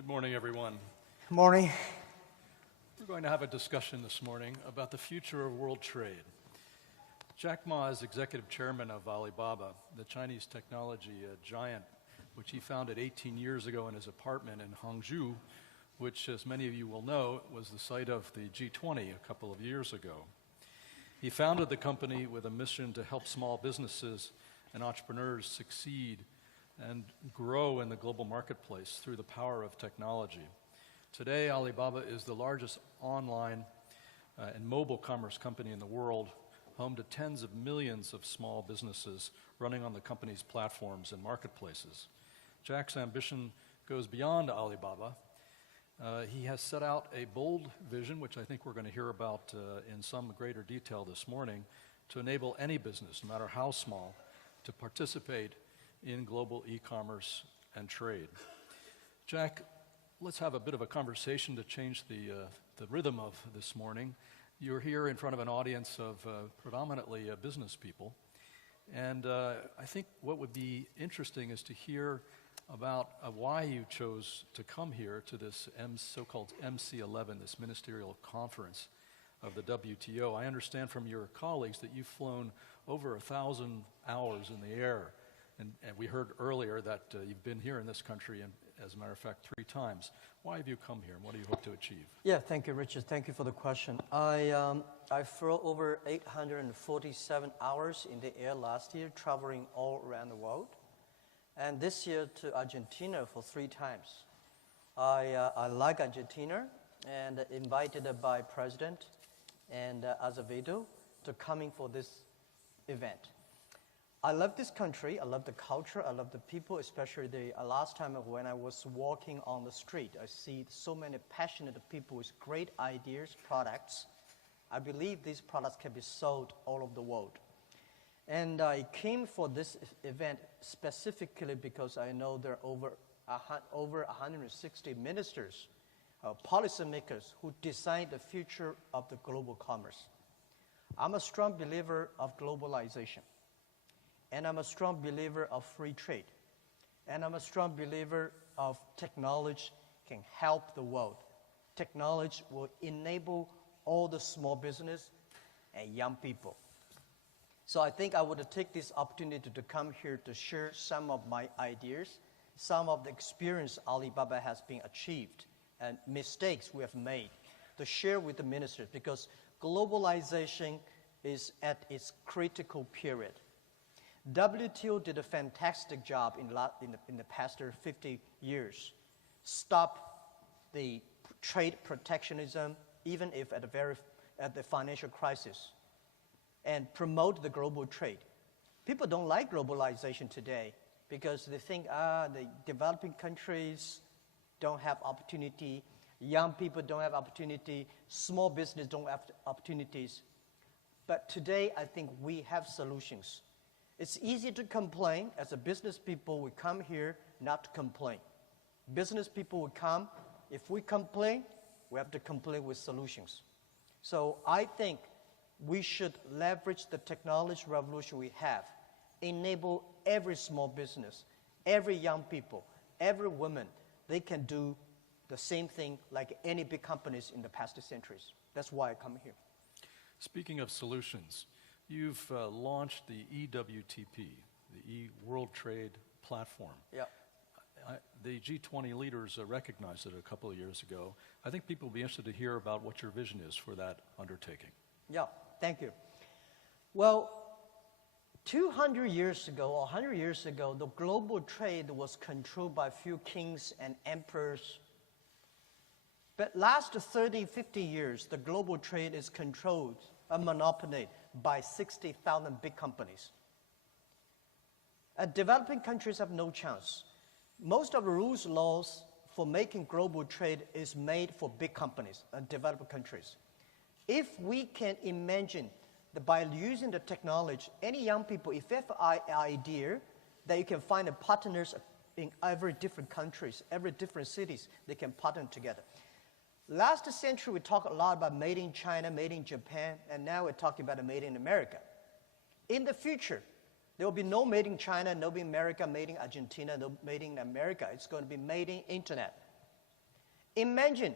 Good morning, everyone. Good morning. We're going to have a discussion this morning about the future of world trade. Jack Ma is executive chairman of Alibaba, the Chinese technology giant, which he founded 18 years ago in his apartment in Hangzhou, which, as many of you will know, was the site of the G20 a couple of years ago. He founded the company with a mission to help small businesses and entrepreneurs succeed and grow in the global marketplace through the power of technology. Today, Alibaba is the largest online and mobile commerce company in the world, home to tens of millions of small businesses running on the company's platforms and marketplaces. Jack's ambition goes beyond Alibaba. He has set out a bold vision, which I think we're going to hear about in some greater detail this morning, to enable any business, no matter how small, to participate in global e-commerce and trade. Jack, let's have a bit of a conversation to change the rhythm of this morning. You're here in front of an audience of predominantly business people, and I think what would be interesting is to hear about why you chose to come here to this so-called MC11, this ministerial conference of the WTO. I understand from your colleagues that you've flown over 1,000 hours in the air, and we heard earlier that you've been here in this country, and as a matter of fact, 3 times. Why have you come here, and what do you hope to achieve? Yeah, thank you, Richard. Thank you for the question. I flew over 847 hours in the air last year, traveling all around the world, and this year to Argentina for 3 times. I like Argentina, and invited by President and Azevedo to coming for this event. I love this country, I love the culture, I love the people, especially the last time when I was walking on the street. I see so many passionate people with great ideas, products. I believe these products can be sold all over the world. And I came for this event specifically because I know there are over 160 ministers, policymakers who decide the future of the global commerce. I'm a strong believer of globalization. And I'm a strong believer of free trade. And I'm a strong believer of technology can help the world. Technology will enable all the small business and young people. So I think I would take this opportunity to come here to share some of my ideas, some of the experience Alibaba has been achieved, and mistakes we have made, to share with the ministers, because globalization is at its critical period. WTO did a fantastic job in the past 50 years. Stop the trade protectionism, even if at the financial crisis, and promote the global trade. People don't like globalization today because they think the developing countries don't have opportunity, young people don't have opportunity, small business don't have opportunities. But today, I think we have solutions. It's easy to complain. As a business people, we come here not to complain. Business people will come. If we complain, we have to complain with solutions. So I think we should leverage the technology revolution we have, enable every small business, every young people, every woman, they can do the same thing like any big companies in the past centuries. That's why I come here. Speaking of solutions, you've launched the EWTP, the E-World Trade Platform. Yeah. The G20 leaders recognized it a couple of years ago. I think people will be interested to hear about what your vision is for that undertaking. Yeah, thank you. Well, 200 years ago or 100 years ago, the global trade was controlled by a few kings and emperors. But last 30, 50 years, the global trade is controlled, a monopoly, by 60,000 big companies. Developing countries have no chance. Most of the rules, laws for making global trade is made for big companies and developed countries. If we can imagine that by using the technology, any young people, if they have an idea that you can find partners in every different countries, every different cities, they can partner together. Last century, we talked a lot about made in China, made in Japan, and now we're talking about made in America. In the future, there will be no made in China, no made in America, made in Argentina, no made in America. It's going to be made in internet. Imagine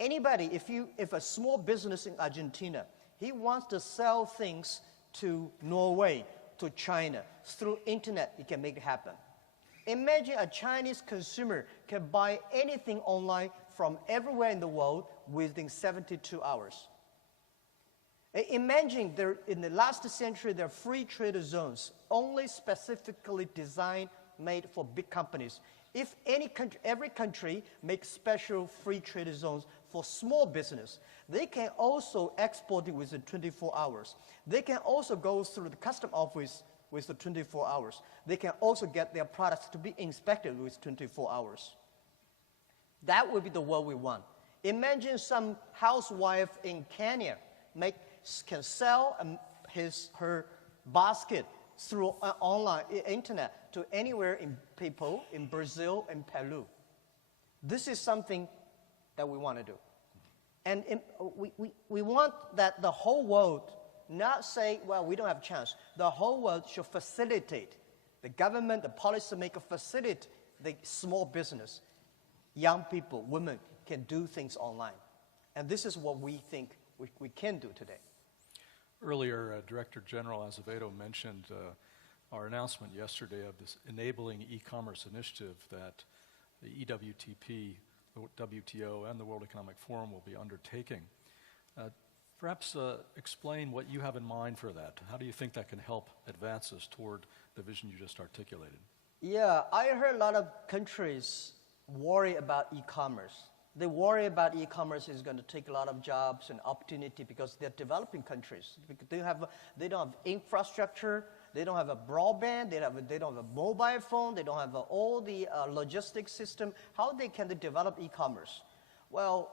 anybody, if a small business in Argentina, he wants to sell things to Norway, to China, through internet, he can make it happen. Imagine a Chinese consumer can buy anything online from everywhere in the world within 72 hours. Imagine in the last century, there are free trade zones, only specifically designed, made for big companies. If every country makes special free trade zones for small business, they can also export it within 24 hours. They can also go through the custom office within 24 hours. They can also get their products to be inspected within 24 hours. That would be the world we want. Imagine some housewife in Kenya can sell her basket through online internet to anywhere in people in Brazil and Peru. This is something that we want to do. And we want that the whole world not say, well, we don't have a chance. The whole world should facilitate. The government, the policymaker facilitate the small business. Young people, women can do things online. And this is what we think we can do today. Earlier, Director General Azevedo mentioned our announcement yesterday of this enabling e-commerce initiative that the EWTP, the WTO, and the World Economic Forum will be undertaking. Perhaps explain what you have in mind for that. How do you think that can help advance us toward the vision you just articulated? Yeah, I heard a lot of countries worry about e-commerce. They worry about e-commerce is going to take a lot of jobs and opportunity because they're developing countries. They don't have infrastructure, they don't have a broadband, they don't have a mobile phone, they don't have all the logistics system. How can they develop e-commerce? Well,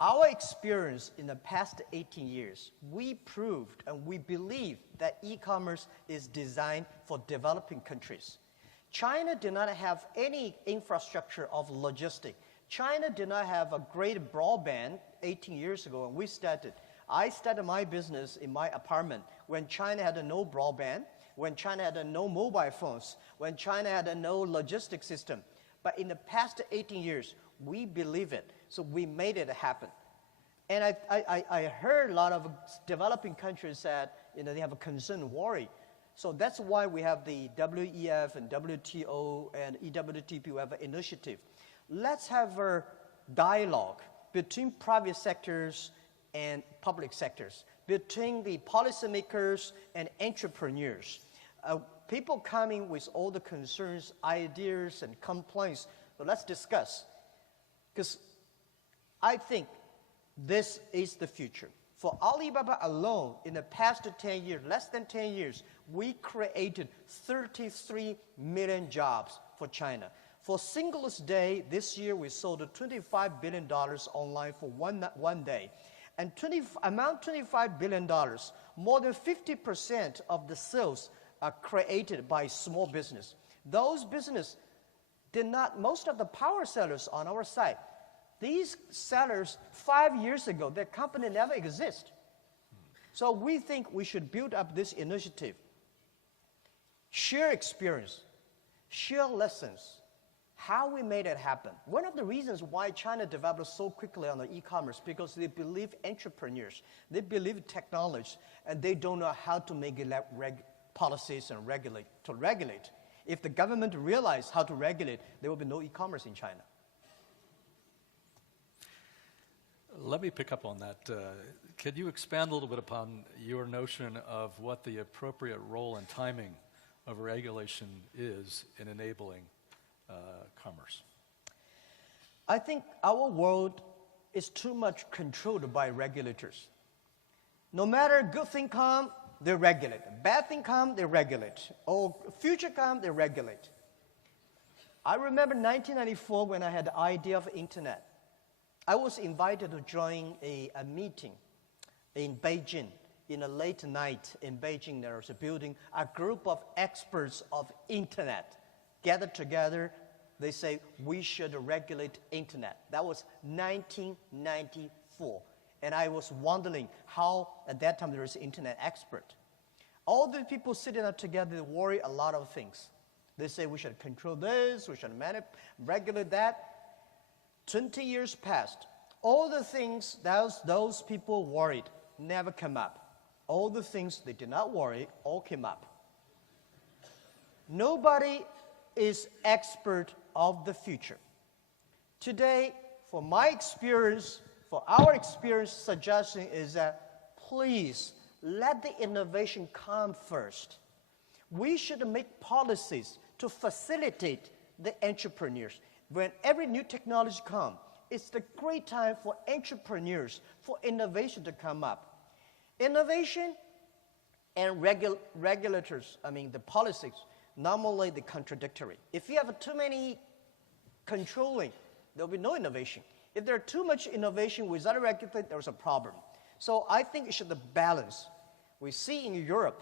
our experience in the past 18 years, we proved and we believe that e-commerce is designed for developing countries. China did not have any infrastructure of logistics. China did not have a great broadband 18 years ago when we started. I started my business in my apartment when China had no broadband, when China had no mobile phones, when China had no logistics system. But in the past 18 years, we believe it, so we made it happen. And I heard a lot of developing countries that they have a concern, worry. So that's why we have the WEF and WTO and EWTP, we have an initiative. Let's have a dialogue between private sectors and public sectors, between the policymakers and entrepreneurs. People coming with all the concerns, ideas, and complaints. So let's discuss. Because I think this is the future. For Alibaba alone, in the past 10 years, less than 10 years, we created 33 million jobs for China. For Singles Day, this year we sold $25 billion online for one day. And among $25 billion, more than 50% of the sales are created by small business. Those business most of the power sellers on our side, these sellers 5 years ago, their company never existed. So we think we should build up this initiative, share experience, share lessons, how we made it happen. One of the reasons why China developed so quickly on the e-commerce, because they believe entrepreneurs, they believe technology, and they don't know how to make policies and regulate. If the government realized how to regulate, there will be no e-commerce in China. Let me pick up on that. Could you expand a little bit upon your notion of what the appropriate role and timing of regulation is in enabling commerce? I think our world is too much controlled by regulators. No matter good thing come, they regulate. Bad thing come, they regulate. Or future come, they regulate. I remember 1994 when I had the idea of internet. I was invited to join a meeting in Beijing. In a late night in Beijing, there was a building. A group of experts of internet gathered together. They say, we should regulate internet. That was 1994. And I was wondering how, at that time, there was an internet expert. All the people sitting up together, they worry a lot of things. They say we should control this, we should regulate that. 20 years passed. All the things those people worried never come up. All the things they did not worry all came up. Nobody is expert of the future. Today, for my experience, for our experience, suggestion is that please let the innovation come first. We should make policies to facilitate the entrepreneurs. When every new technology comes, it's the great time for entrepreneurs, for innovation to come up. Innovation and regulators, the policies, normally they're contradictory. If you have too many controlling, there'll be no innovation. If there's too much innovation without a regulator, there's a problem. So I think it should be balanced. We see in Europe,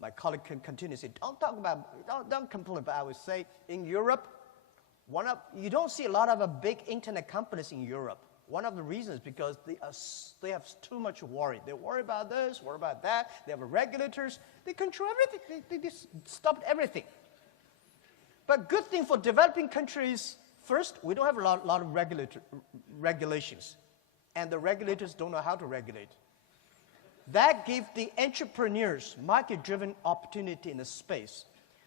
my colleague can continue to say, don't complain about, I would say, in Europe, you don't see a lot of big internet companies in Europe. One of the reasons is because they have too much worry. They worry about this, worry about that. They have regulators. They control everything. They just stopped everything. But good thing for developing countries, first, we don't have a lot of regulations. And the regulators don't know how to regulate. That gives the entrepreneurs market-driven opportunity in the space.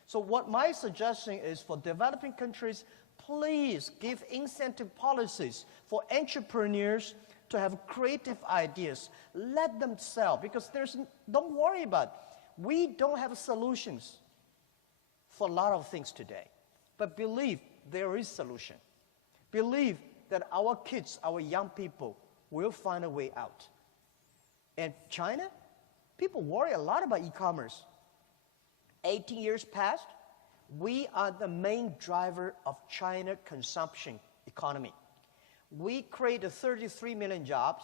So what my suggestion is for developing countries, please give incentive policies for entrepreneurs to have creative ideas. Let them sell, because don't worry about it. We don't have solutions for a lot of things today. But believe there is solution. Believe that our kids, our young people, will find a way out. And China, people worry a lot about e-commerce. 18 years passed, we are the main driver of China consumption economy. We created 33 million jobs,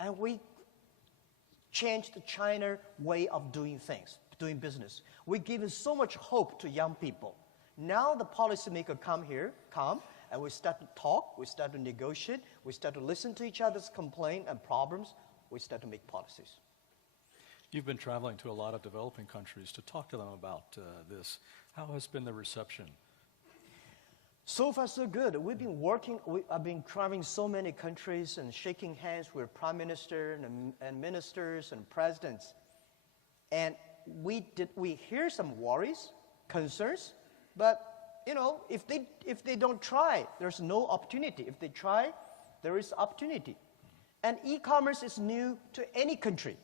and we changed the China way of doing things, doing business. We're giving so much hope to young people. Now the policymakers come, and we start to talk, we start to negotiate, we start to listen to each other's complaints and problems, we start to make policies. You've been traveling to a lot of developing countries to talk to them about this. How has been the reception? So far, so good. I've been traveling so many countries and shaking hands with prime minister and ministers and presidents. And we hear some worries, concerns, but if they don't try, there's no opportunity. If they try, there is opportunity. And e-commerce is new to any country.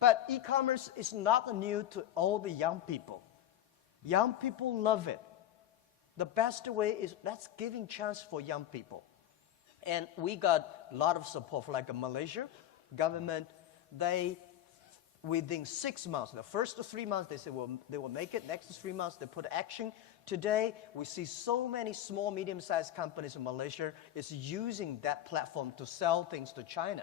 But e-commerce is not new to all the young people. Young people love it. The best way is that's giving chance for young people. And we got a lot of support, like Malaysia government. Within 6 months, the first 3 months, they said they will make it. Next 3 months, they put action. Today, we see so many small, medium-sized companies in Malaysia is using that platform to sell things to China.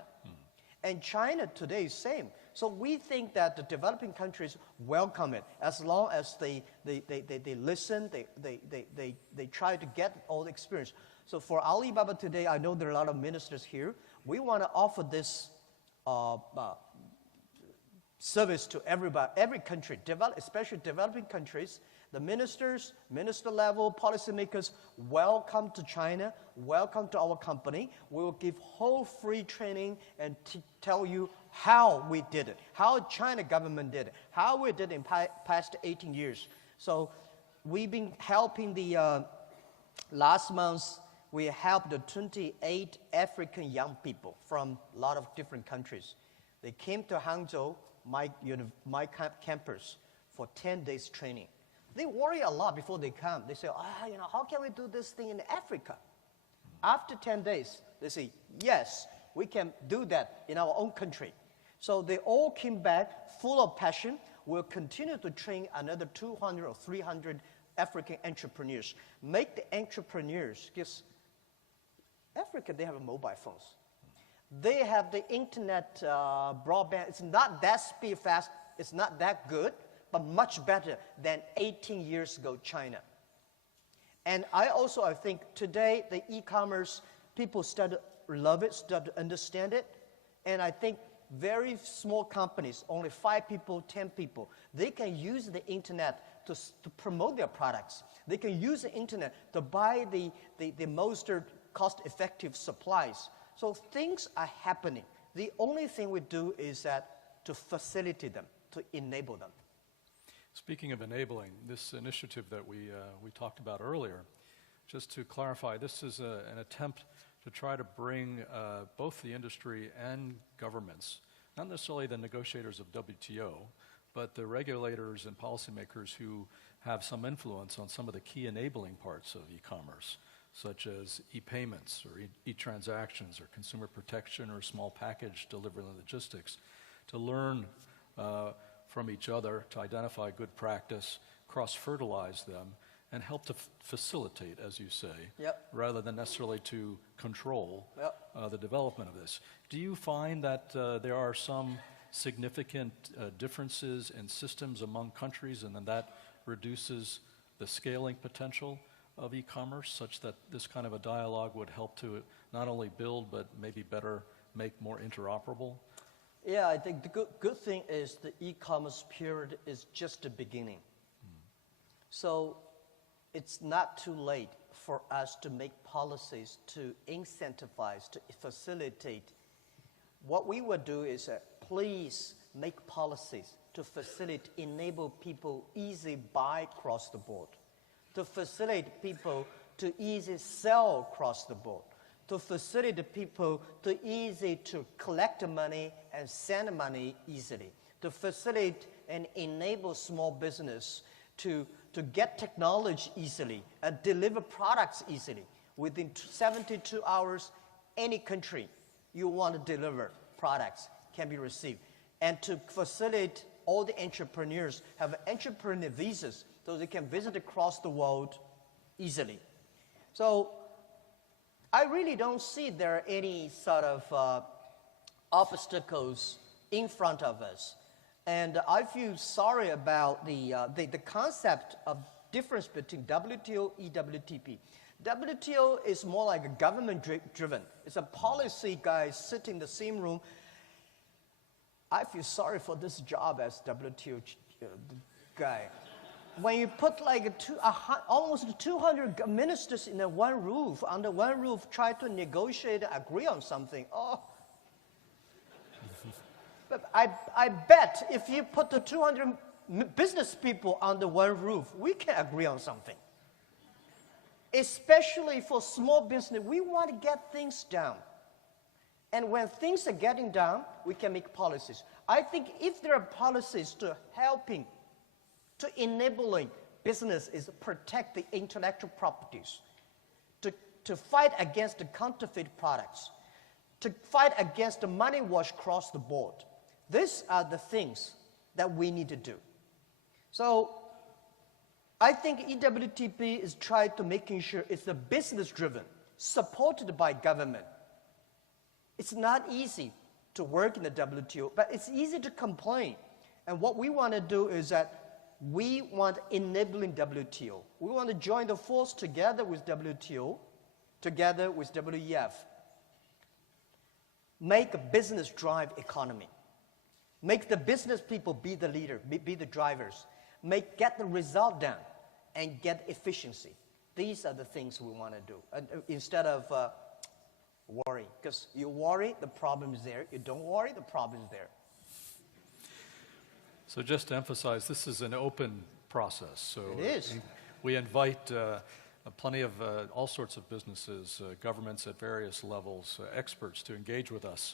And China today is same. So we think that the developing countries welcome it as long as they listen, they try to get all the experience. So for Alibaba today, I know there are a lot of ministers here. We want to offer this service to everybody, every country, especially developing countries. The ministers, minister level, policymakers, welcome to China, welcome to our company. We will give whole free training and tell you how we did it, how China government did it, how we did it in past 18 years. So we've been helping last month, we helped the 28 African young people from a lot of different countries. They came to Hangzhou, my campus, for 10 days training. They worry a lot before they come. They say, how can we do this thing in Africa? After 10 days, they say, yes, we can do that in our own country. So they all came back full of passion. We'll continue to train another 200 or 300 African entrepreneurs. Make the entrepreneurs, because Africa, they have mobile phones. They have the internet broadband. It's not that speed fast. It's not that good, but much better than 18 years ago China. And I think today the e-commerce, people start to love it, start to understand it. And I think very small companies, only 5 people, 10 people, they can use the internet to promote their products. They can use the internet to buy the most cost-effective supplies. So things are happening. The only thing we do is that to facilitate them, to enable them. Speaking of enabling, this initiative that we talked about earlier, just to clarify, this is an attempt to try to bring both the industry and governments, not necessarily the negotiators of WTO, but the regulators and policymakers who have some influence on some of the key enabling parts of e-commerce, such as e-payments or e-transactions or consumer protection or small package delivery logistics, to learn from each other, to identify good practice, cross-fertilize them, and help to facilitate, as you say, rather than necessarily to control the development of this. Do you find that there are some significant differences in systems among countries, and then that reduces the scaling potential of e-commerce, such that this kind of a dialogue would help to not only build, but maybe better make more interoperable? Yeah, I think the good thing is the e-commerce period is just the beginning. So it's not too late for us to make policies to incentivize, to facilitate. What we would do is please make policies to facilitate, enable people easy buy across the board, to facilitate people to easy sell across the board, to facilitate people to easy to collect the money and send money easily, to facilitate and enable small business to get technology easily and deliver products easily. Within 72 hours, any country you want to deliver products can be received. And to facilitate all the entrepreneurs have entrepreneur visas so they can visit across the world easily. So I really don't see there are any sort of obstacles in front of us. And I feel sorry about the concept of difference between WTO, EWTP. WTO is more like a government-driven. It's a policy guy sitting in the same room. I feel sorry for this job as WTO guy. When you put like almost 200 ministers in one roof, under one roof, try to negotiate, agree on something, But I bet if you put the 200 business people under one roof, we can agree on something. Especially for small business, we want to get things done. And when things are getting done, we can make policies. I think if there are policies to helping, to enabling business is protect the intellectual properties, to fight against the counterfeit products, to fight against the money wash across the board. These are the things that we need to do. So I think EWTP is trying to making sure it's a business-driven, supported by government. It's not easy to work in the WTO, but it's easy to complain. And what we want to do is that we want enabling WTO. We want to join the force together with WTO, together with WEF. Make a business drive economy. Make the business people be the leader, be the drivers. Get the result done and get efficiency. These are the things we want to do. Instead of worry. Because you worry, the problem is there. You don't worry, the problem is there. So just to emphasize, this is an open process. So it is. We invite plenty of all sorts of businesses, governments at various levels, experts to engage with us.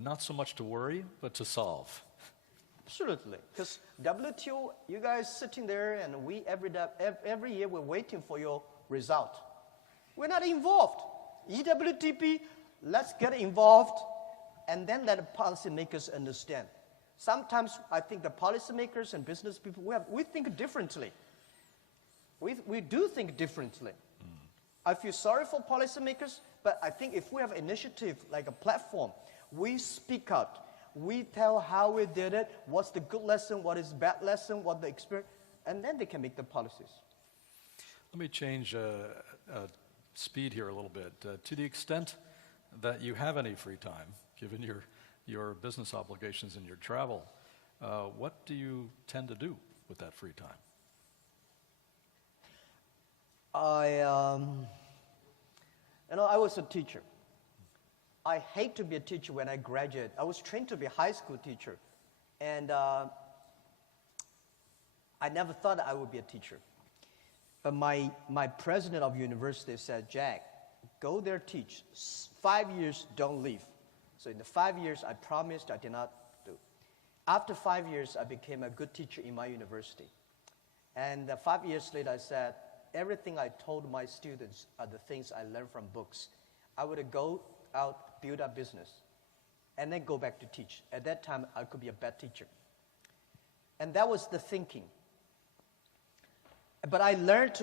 Not so much to worry, but to solve. Absolutely. Because WTO, you guys sitting there, and we every year we're waiting for your result. We're not involved. EWTP, let's get involved, and then let the policymakers understand. Sometimes I think the policymakers and business people, we think differently. We do think differently. I feel sorry for policymakers, but I think if we have initiative like a platform, we speak out. We tell how we did it, what's the good lesson, what is bad lesson, what the experience, and then they can make the policies. Let me change speed here a little bit. To the extent that you have any free time, given your business obligations and your travel, what do you tend to do with that free time? I was a teacher. I hate to be a teacher when I graduate. I was trained to be a high school teacher, and I never thought I would be a teacher. But my president of university said, Jack, go there, teach. 5 years, don't leave. So in the 5 years, I promised I did not do. After 5 years, I became a good teacher in my university. And 5 years later, I said, everything I told my students are the things I learned from books. I would go out, build a business, and then go back to teach. At that time, I could be a bad teacher. And that was the thinking. But I learned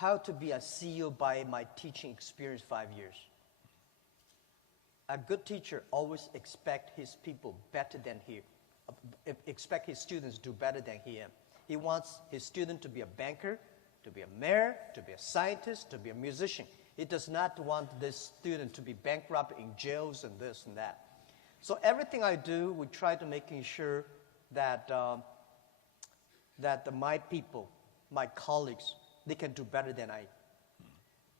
how to be a CEO by my teaching experience 5 years. A good teacher always expects his people better than he, expect his students to do better than he am. He wants his student to be a banker, to be a mayor, to be a scientist, to be a musician. He does not want this student to be bankrupt in jails and this and that. So everything I do, we try to making sure that my people, my colleagues, they can do better than I.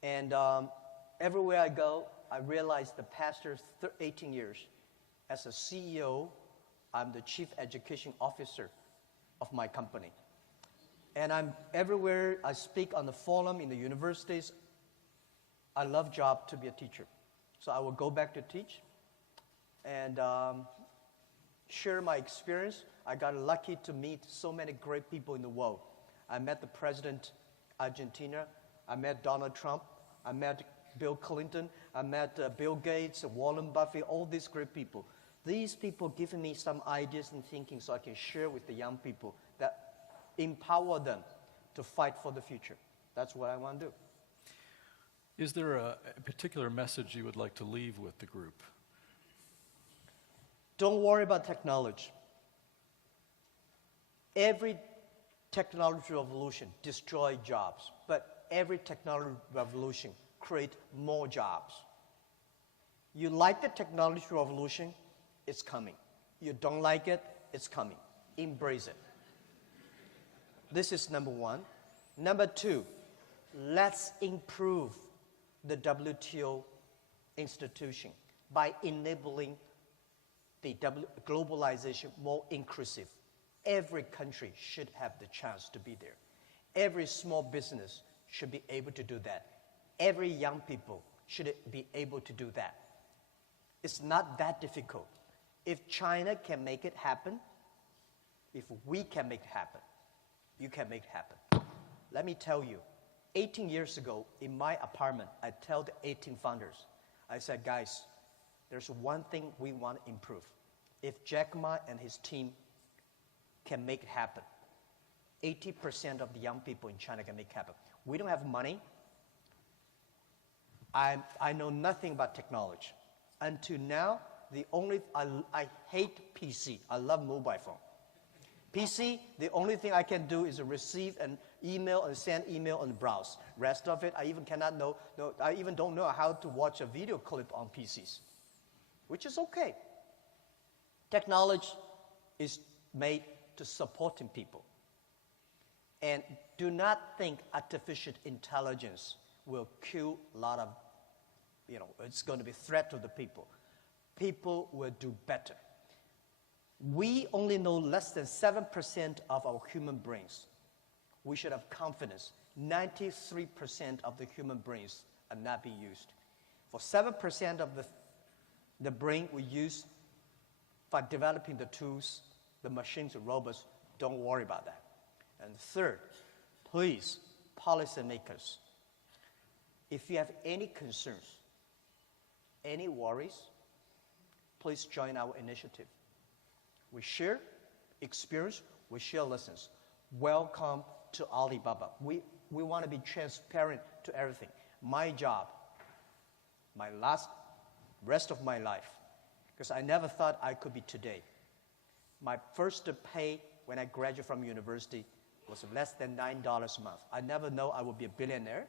And everywhere I go, I realize the past 18 years, as a CEO, I'm the chief education officer of my company. And I'm everywhere. I speak on the forum in the universities. I love job to be a teacher. So I will go back to teach and share my experience. I got lucky to meet so many great people in the world. I met the president of Argentina. I met Donald Trump. I met Bill Clinton. I met Bill Gates, Warren Buffett, all these great people. These people give me some ideas and thinking so I can share with the young people that empower them to fight for the future. That's what I want to do. Is there a particular message you would like to leave with the group? Don't worry about technology. Every technology revolution destroys jobs, but every technology revolution creates more jobs. You like the technology revolution, it's coming. You don't like it, it's coming. Embrace it. This is number one. Number two, let's improve the WTO institution by enabling the globalization more inclusive. Every country should have the chance to be there. Every small business should be able to do that. Every young people should be able to do that. It's not that difficult. If China can make it happen, if we can make it happen, you can make it happen. Let me tell you, 18 years ago, in my apartment, I tell the 18 founders, I said, guys, there's one thing we want to improve. If Jack Ma and his team can make it happen, 80% of the young people in China can make it happen. We don't have money. I know nothing about technology. Until now, I hate PC. I love mobile phone. PC, the only thing I can do is receive an email and send email and browse. Rest of it, I even don't know how to watch a video clip on PCs, which is okay. Technology is made to supporting people. And do not think artificial intelligence will kill a lot of, it's going to be a threat to the people. People will do better. We only know less than 7% of our human brains. We should have confidence. 93% of the human brains are not being used. For 7% of the brain we use for developing the tools, the machines, the robots, don't worry about that. And third, please, policymakers, if you have any concerns, any worries, please join our initiative. We share experience, we share lessons. Welcome to Alibaba. We want to be transparent to everything. My job, my rest of my life, because I never thought I could be today. My first pay when I graduated from university was less than $9 a month. I never know I would be a billionaire.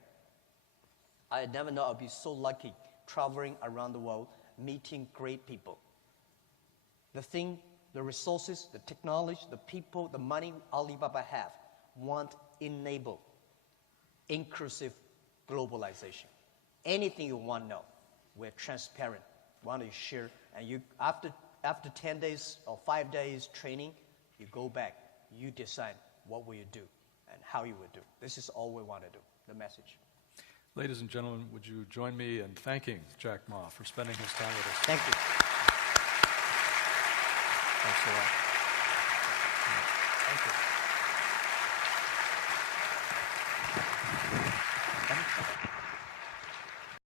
I never know I'll be so lucky traveling around the world, meeting great people. The resources, the technology, the people, the money Alibaba have want enable inclusive globalization. Anything you want to know, we're transparent, want to share. And you, after 10 days or 5 days training, you go back, you decide what will you do and how you will do. This is all we want to do, the message. Ladies and gentlemen, would you join me in thanking Jack Ma for spending his time with us? Thank you. Thanks a lot. Thank you.